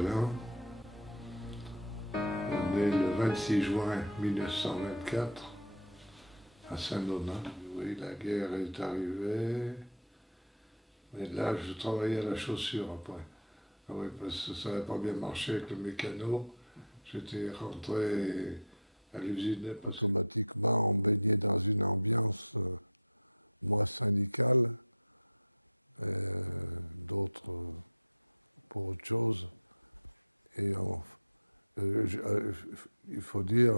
violent. On est le 26 juin 1924 à Saint-Donat. Oui, la guerre est arrivée. Mais là, je travaillais à la chaussure après. Ah oui, parce que ça n'avait pas bien marché avec le mécano. J'étais rentré à l'usine. Automatiquement, on baignait dans une ambiance, moi syndicale, d'autres pour autre chose. Et il faut dire,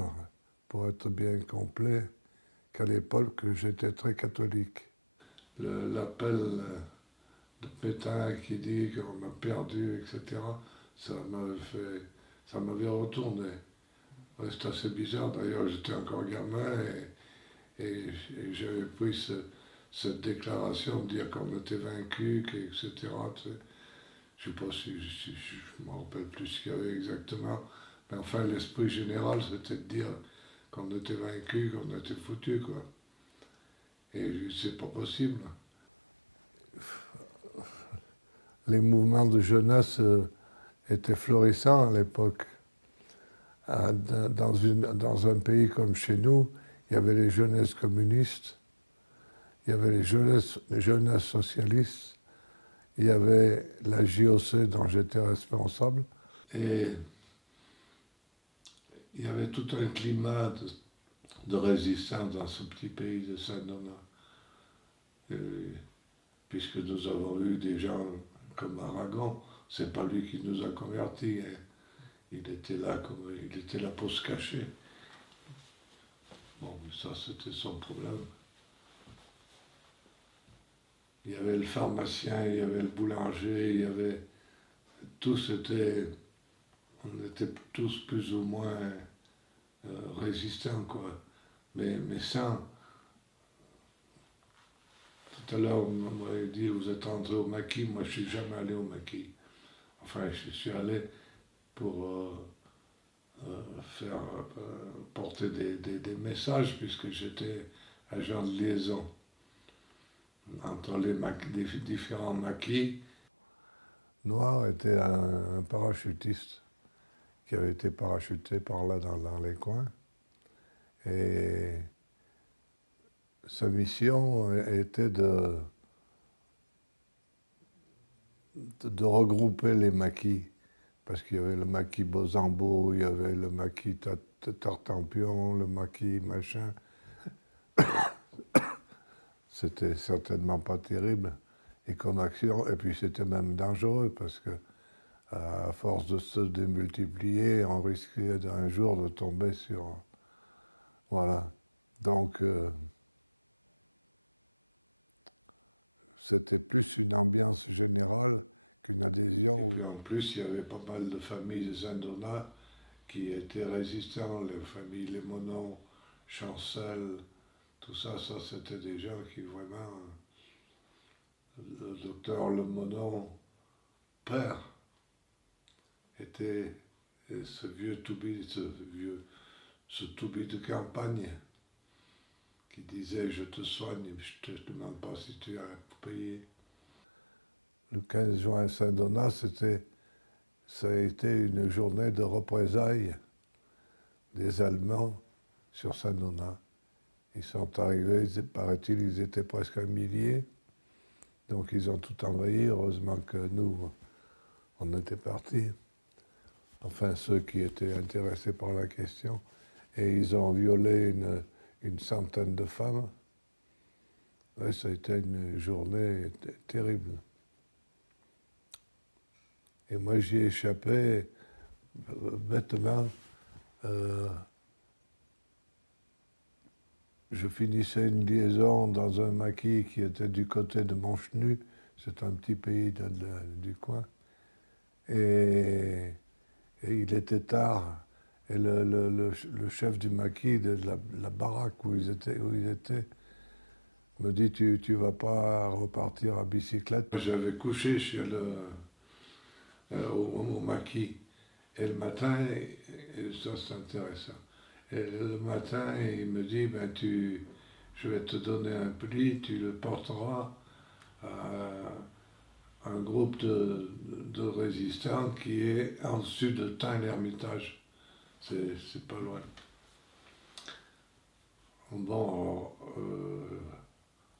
pour être bien complet, qu'à l'époque, j'étais très catholique. L'appel de Pétain qui dit qu'on a perdu, etc., ça m'avait retourné. Ouais, c'est assez bizarre, d'ailleurs, j'étais encore gamin et j'avais pris cette déclaration de dire qu'on était vaincu, etc. Je ne sais pas si je ne me rappelle plus ce qu'il y avait exactement, mais enfin, l'esprit général, c'était de dire qu'on était vaincu, qu'on était foutu, quoi. Et c'est pas possible. Les mouvements de jeunesse étaient florissants à l'époque. Dans un pays comme chez nous, il y avait les jeunesses communistes, il y avait les jeunesses socialistes, il y avait la JOC dont j'étais responsable. Et il y avait tout un climat de résistance dans ce petit pays de Saint-Donat. Puisque nous avons eu des gens comme Aragon, c'est pas lui qui nous a convertis. Hein. Il était là pour se cacher. Bon, mais ça c'était son problème. Il y avait le pharmacien, il y avait le boulanger, il y avait on était tous plus ou moins résistants, quoi. Mais sans. Tout à l'heure, on m'avait dit, vous êtes entré au maquis, moi je suis jamais allé au maquis. Enfin, je suis allé pour faire porter des messages, puisque j'étais agent de liaison entre les différents maquis. Noir était un parachutiste qui avait été parachuté par là dans les coins. Et sa mission était de regrouper les maquis. Parce qu'il y avait le maquis Bosambo, il y avait le maquis Tartampion, le maquis machin. C'était certainement pas terrible. Et comme action, et puis c'était même dangereux parce que à force de se démultiplier, on risquait d'un jour de tomber sur. Voilà. Donc, c'était plus une ambiance générale qu'une adhésion. En plus, il y avait pas mal de familles de Saint-Donat qui étaient résistants, les familles Lémonon, Chancel, tout ça, c'était des gens qui vraiment. Le docteur Lemonon, père, était ce vieux toubib, ce toubib de campagne qui disait je te soigne, je ne te demande pas si tu as pour payer. Le 15 juin à Saint-Donat, ça a été une journée de représailles des Allemands sur Saint-Donat. Ils sont arrivés, paraît-il, ils étaient presque 1 millier, donc ils ont tout envahi, heureusement que nous, on était partis. Enfin, ceux qui étaient intéressés par la question, et ils ont violé une centaine de femmes. Ouais, ça a été une journée terrible. Et moi, j'y ai échappé bêtement. Je finissais une liaison dans un maquis qui était du côté de Montchenu, c'est un petit pays du coin. Et il était tard. Et le chef du maquis de la baraque où ils étaient, me dit tu vas pas repartir à bicyclette. J'avais couché chez au maquis. Et le matin, et ça c'est intéressant, et le matin il me dit je vais te donner un pli, tu le porteras un groupe de résistants qui est en dessus de Tain-l'Hermitage. C'est pas loin. Bon,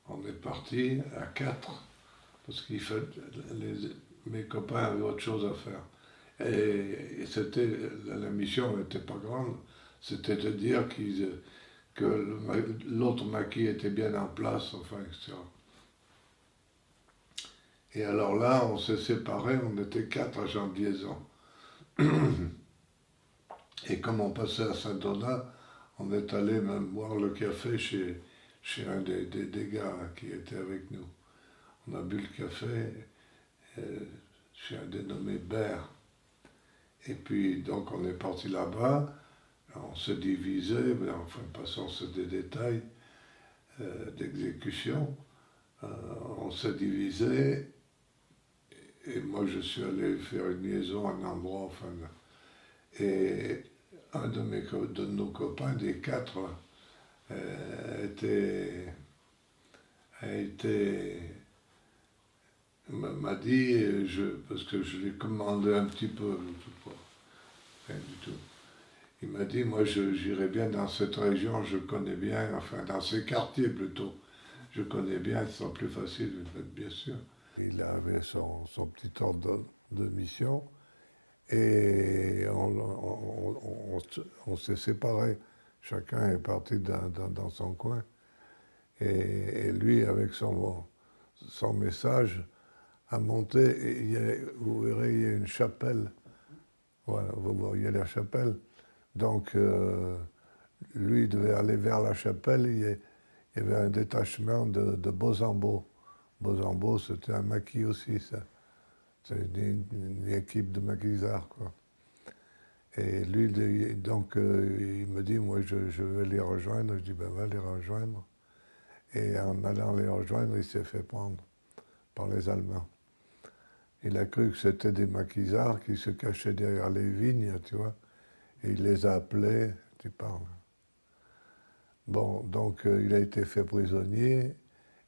on est parti à 4 parce qu'il fait mes copains avaient autre chose à faire. Et la mission n'était pas grande, c'était de dire que l'autre maquis était bien en place, enfin, etc. Et alors là, on s'est séparés, on était 4 agents de liaison. Et comme on passait à Saint-Donat, on est allé même boire le café chez un des gars qui était avec nous. On a bu le café chez un dénommé Bert. Et puis, donc, on est parti là-bas, on s'est divisé, mais enfin, passons sur des détails d'exécution. On s'est divisé, et moi, je suis allé faire une liaison à un endroit, enfin, et un de nos copains, des 4, m'a dit, parce que je l'ai commandé un petit peu, rien du tout. Il m'a dit, moi j'irai bien dans cette région, je connais bien, enfin dans ces quartiers plutôt, je connais bien, ce sera plus facile, bien sûr. Il avait son petit ordre de mission et on s'est séparés. Chacun est parti dans son coin. Et lui, avec son message, a monté, et vous verrez, il y a une chapelle. Voilà, vous voyez la chapelle. Donc, lui, il devait aller vers la chapelle. Il y avait un détachement de Bozambo. Bozambo, c'était un maquis aussi, ça. C'est une équipe de maquisards, quoi. Et lui, donc, il me dit, moi, je vais les rejoindre. Je dis, ben, va les rejoindre. Et en allant les rejoindre, il s'est fait prendre par les Allemands. Il a cru que c'était des maquisards qui se cachaient derrière les vignes, tu vois. Et il les a appelés, tu parles. Bon, donc il a été fait prisonnier,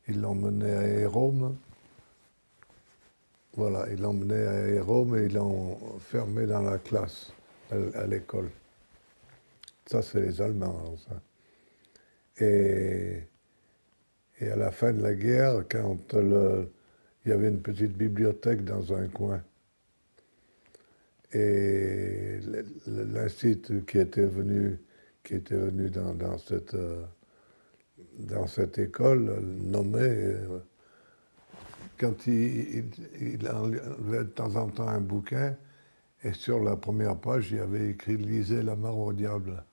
ils l'ont mené à Hérôme. Voilà, ils l'ont mené à Hérôme et ils l'ont fermé dans la classe, à l'école. Ça, c'est les Allemands, alors, ça. Et à la fin de la guerre, quand il y avait une petite bibliothèque dans un coin, et l'institut qui était venu dans cette école nommait, quand il enlevait de temps en temps un bouquin, et sur la première page, il y avait écrit « Lisez la mare au diable ».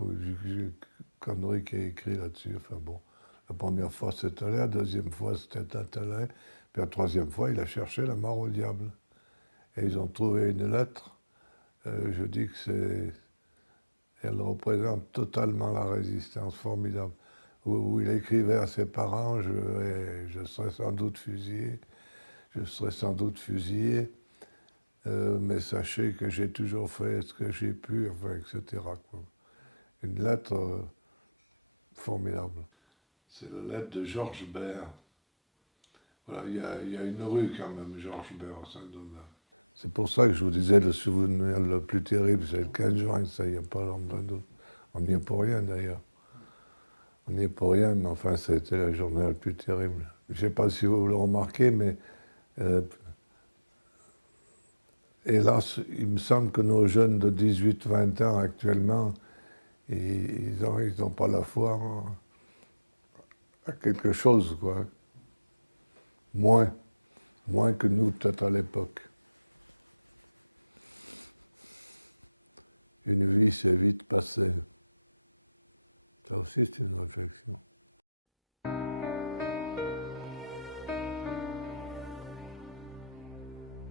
Une connerie qui est écrit là-dessus, enfin bon. La première fois, c'était là, la deuxième fois, c'était un talent, puis la troisième fois, il a cherché la mare au diable. Et ils ont trouvé une lettre, je dis que elle représente totalement la résistance, formidable. Où il écrivait à ses parents, je serai sans doute fusillé, mais sachez que j'ai toujours fait ce que j'ai pu, enfin, etc., quoi. Une lettre formidable. C'est la lettre de Georges Bert. Voilà, il y a une rue quand même, Georges Bert, à Saint-Donat. C'est pour ça que je vous disais, le souvenir le plus terrible, c'est le 15 juin, ça, il n'y a pas longtemps d'autre. On n'y est pour rien, d'ailleurs. On n'y est pour rien, mais enfin, ça a été la journée la plus terrible. Je ne sais pas si vous le remarquez, mais hélas, il me semble que nos jeunes de 18-20 ans actuellement, ils n'ont pas la foi à quelque chose, quoi. Moins que nous, peut-être à l'époque. Une vie s'est vite passée. Ça aussi, c'est une réflexion.